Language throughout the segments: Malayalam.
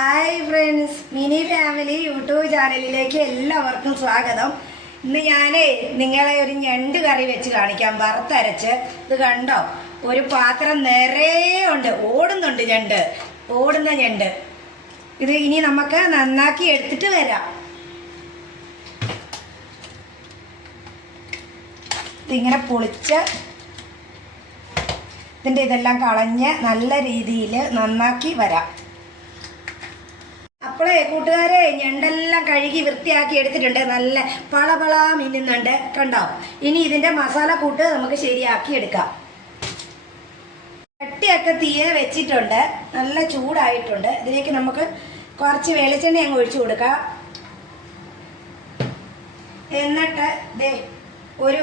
Hi friends mini family YouTube ചാനലിലേക്ക് എല്ലാവർക്കും സ്വാഗതം. ഇന്ന് ഞാൻ നിങ്ങളെ ഒരു ഞണ്ട് കറി വെച്ച് കാണിക്കാം. വറുത്തരച്ച്. ഇത് കണ്ടോ? ഒരു പാത്രം നിറയെ ഉണ്ട്. ഓടുന്നുണ്ട് ഞണ്ട്. ഓടുന്ന ഞണ്ട്. ഇത് ഇനി നമുക്ക് നന്നാക്കി എടുത്തിട്ട് വരാം. ഇതിങ്ങനെ പൊളിച്ച് ഇതിന്റെ ഇതെല്ലാം കളഞ്ഞ് നല്ല രീതിയിൽ നന്നാക്കി വരാം. അപ്പോളേ കൂട്ടുകാരെ ഞണ്ടെല്ലാം കഴുകി വൃത്തിയാക്കി എടുത്തിട്ടുണ്ട്. നല്ല പളപള മിന്നുന്നുണ്ട്. കണ്ടോ? ഇനി ഇതിന്റെ മസാല കൂട്ട് നമുക്ക് ശരിയാക്കി എടുക്കാം. കട്ടിയൊക്കെ തീയെ വെച്ചിട്ടുണ്ട്. നല്ല ചൂടായിട്ടുണ്ട്. ഇതിലേക്ക് നമുക്ക് കുറച്ച് വെളിച്ചെണ്ണ അങ്ങ് ഒഴിച്ചു കൊടുക്കാം. എന്നിട്ട് ദേ ഒരു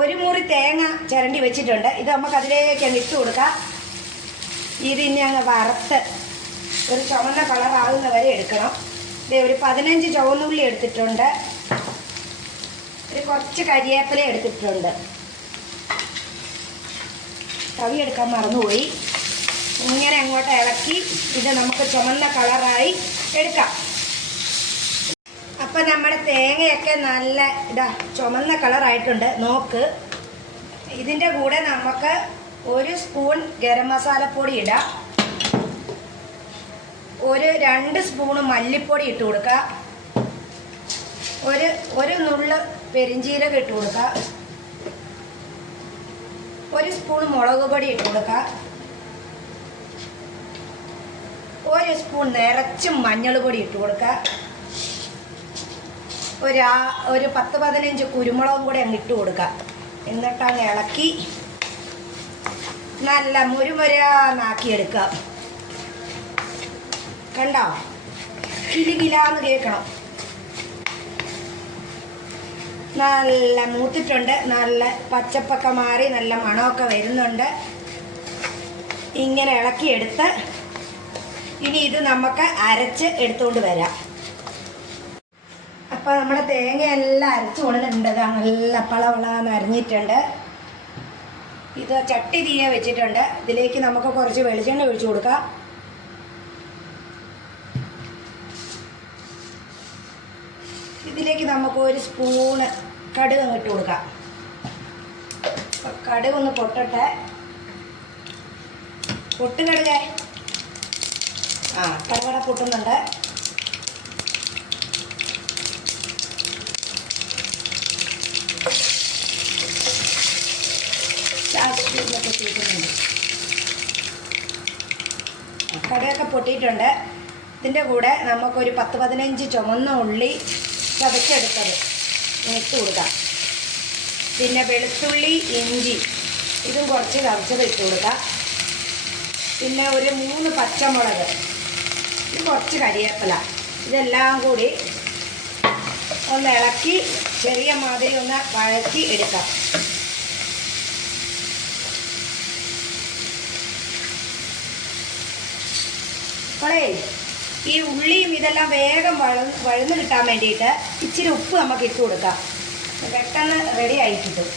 ഒരു മുറി തേങ്ങ ചിരണ്ടി വെച്ചിട്ടുണ്ട്. ഇത് നമുക്ക് അതിലേക്ക് അങ്ങ് ഇട്ട് കൊടുക്കാം. ഇതിനെ അങ്ങ് വറുത്ത് ഒരു ചുവന്ന കളറാകുന്ന വരെ എടുക്കണം. ഇതേ ഒരു പതിനഞ്ച് ചുവന്നുള്ളി എടുത്തിട്ടുണ്ട്. ഒരു കുറച്ച് കരിയേപ്പില എടുത്തിട്ടുണ്ട്. തവി എടുക്കാൻ മറന്നുപോയി. ഇങ്ങനെ അങ്ങോട്ട് ഇളക്കി ഇത് നമുക്ക് ചുമന്ന കളറായി എടുക്കാം. അപ്പം നമ്മുടെ തേങ്ങയൊക്കെ നല്ല ഇതാ ചുമന്ന കളറായിട്ടുണ്ട് നോക്ക്. ഇതിന്റെ കൂടെ നമുക്ക് ഒരു സ്പൂൺ ഗരം മസാലപ്പൊടി ഇടാം. ഒരു രണ്ട് സ്പൂണ് മല്ലിപ്പൊടി ഇട്ട് കൊടുക്കുക. ഒരു ഒരു നുള്ള് പെരിഞ്ചീരകം ഇട്ട് കൊടുക്കുക. ഒരു സ്പൂൺ മുളക് പൊടി ഇട്ട് കൊടുക്കുക. ഒരു സ്പൂൺ നിറച്ച് മഞ്ഞൾ പൊടി ഇട്ട് കൊടുക്കുക. ഒരു ഒരു പത്ത് പതിനഞ്ച് കുരുമുളകും കൂടെ അങ്ങ് ഇട്ട് കൊടുക്കുക. എന്നിട്ടങ്ങ് ഇളക്കി നല്ല മുരുമുരാന്നാക്കി എടുക്കുക. കണ്ടോ? കിലുകിലാന്ന് കേൾക്കണം. നല്ല മൂത്തിട്ടുണ്ട് നല്ല പച്ചപ്പൊക്കെ മാറി നല്ല മണമൊക്കെ വരുന്നുണ്ട്. ഇങ്ങനെ ഇളക്കിയെടുത്ത് ഇനി ഇത് നമുക്ക് അരച്ച് എടുത്തുകൊണ്ട് വരാം. അപ്പോൾ നമ്മുടെ തേങ്ങയെല്ലാം അരച്ച് കൊണ്ടുണ്ട് നല്ല പളവളാന്ന് അരിഞ്ഞിട്ടുണ്ട്. ഇത് ചട്ടി തീയെ വെച്ചിട്ടുണ്ട്. ഇതിലേക്ക് നമുക്ക് കുറച്ച് വെളിച്ചെണ്ണ ഒഴിച്ചു കൊടുക്കാം. ഇതിലേക്ക് നമുക്ക് ഒരു സ്പൂണ് കടുക് ഇട്ട് കൊടുക്കാം. അപ്പം കടുക് ഒന്ന് പൊട്ടട്ടെ. പൊട്ട് കടുകേ. ആ കടുകട പൊട്ടുന്നുണ്ട്. ചാസ്റ്റിലൊക്കെ ചേർക്കുന്നുണ്ട് കടയൊക്കെ പൊട്ടിയിട്ടുണ്ട്. ഇതിന്റെ കൂടെ നമുക്കൊരു പത്ത് പതിനഞ്ച് ചുമന്ന ഉള്ളി ചതച്ചെടുത്തത്. ഇട്ട് കൊടുക്കാം. പിന്നെ വെളുത്തുള്ളി ഇഞ്ചി ഇതും കുറച്ച് ചതച്ചത് ഇട്ട് കൊടുക്കാം. പിന്നെ ഒരു മൂന്ന് പച്ചമുളക് കുറച്ച് കരിയേപ്പില ഇതെല്ലാം കൂടി ഒന്ന് ഇളക്കി ചെറിയ മാതിരി ഒന്ന് വഴറ്റി എടുക്കാം. അപ്പോളേ ഈ ഉള്ളിയും ഇതെല്ലാം വേഗം വഴ വഴന്ന് കിട്ടാൻ വേണ്ടിയിട്ട് ഇച്ചിരി ഉപ്പ് നമുക്ക് ഇട്ട് കൊടുക്കാം. പെട്ടെന്ന് റെഡി ആയി കിട്ടും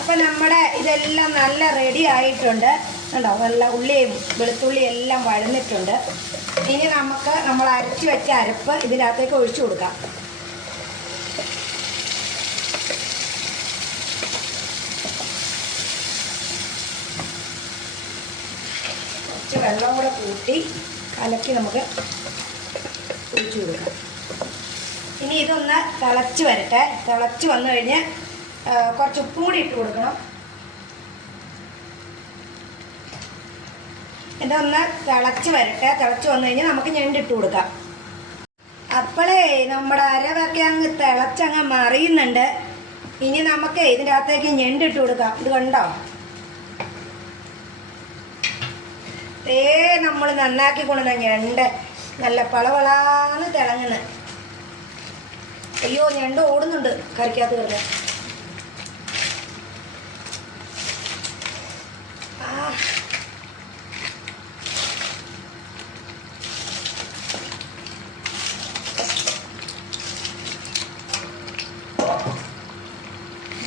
അപ്പം നമ്മുടെ ഇതെല്ലാം നല്ല റെഡി ആയിട്ടുണ്ട്. കണ്ടോ? നല്ല ഉള്ളിയും വെളുത്തുള്ളിയും എല്ലാം വഴന്നിട്ടുണ്ട്. ഇനി നമുക്ക് നമ്മൾ അരച്ച് വെച്ച അരപ്പ് ഇതിനകത്തേക്ക് ഒഴിച്ചു കൊടുക്കാം. കുറച്ച് വെള്ളം കൂടെ കൂട്ടി കലക്കി നമുക്ക് ഒഴിച്ചു കൊടുക്കാം. ഇനി ഇതൊന്ന് തിളച്ച് വരട്ടെ. തിളച്ച് വന്നു കഴിഞ്ഞ് കുറച്ച് ഉപ്പും കൂടി ഇട്ട് കൊടുക്കണം. ഇതൊന്ന് തിളച്ച് വരട്ടെ. തിളച്ച് വന്നു കഴിഞ്ഞാൽ നമുക്ക് ഞണ്ടിട്ട് കൊടുക്കാം. അപ്പോഴേ നമ്മുടെ അരവൊക്കെ അങ്ങ് തിളച്ചങ്ങ് മറിയുന്നുണ്ട്. ഇനി നമുക്ക് ഇതിന്റെ അകത്തേക്ക് ഞണ്ടിട്ട് കൊടുക്കാം. ഇത് കണ്ടോ? ഏ നമ്മൾ നന്നാക്കി കൊണ്ടുവന്ന ഞണ്ട്. നല്ല പളവളാന്ന് തിളങ്ങുന്നത് അയ്യോ ഞണ്ട് ഓടുന്നുണ്ട്. കറിക്കകത്ത് കിടന്ന്.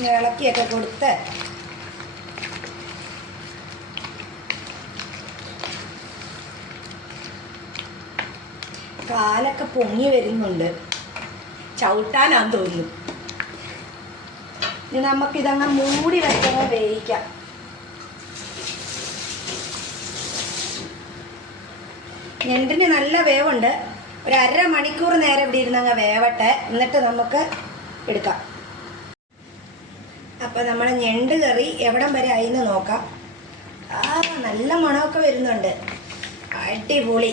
ഇളക്കിയൊക്കെ കൊടുത്ത് കാലൊക്കെ പൊങ്ങി വരുന്നുണ്ട്. ചവിട്ടാനാന്ന് തോന്നുന്നു. ഇനി നമുക്കിതങ്ങ് മൂടി വെച്ചങ്ങ് വേവിക്കാം. ഞണ്ടിന് നല്ല വേവുണ്ട്. ഒരു അര മണിക്കൂർ നേരം ഇവിടെ ഇരുന്നങ്ങ് വേവട്ടെ. എന്നിട്ട് നമുക്ക് എടുക്കാം. അപ്പം നമ്മുടെ ഞണ്ട് കറി എവിടം വരെ ആയിന്ന് നോക്കാം. ആ നല്ല മണമൊക്കെ വരുന്നുണ്ട്. അടിപൊളി.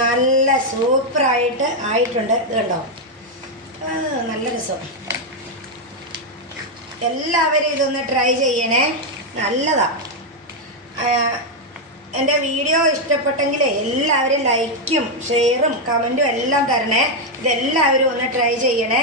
നല്ല സൂപ്പറായിട്ട് ആയിട്ടുണ്ട്. ഇത് കണ്ടോ? നല്ല രസം. എല്ലാവരും ഇതൊന്ന് ട്രൈ ചെയ്യണേ. നല്ലതാ. എന്റെ വീഡിയോ ഇഷ്ടപ്പെട്ടെങ്കിൽ എല്ലാവരും ലൈക്കും ഷെയറും കമന്റും എല്ലാം തരണേ. ഇതെല്ലാവരും ഒന്ന് ട്രൈ ചെയ്യണേ.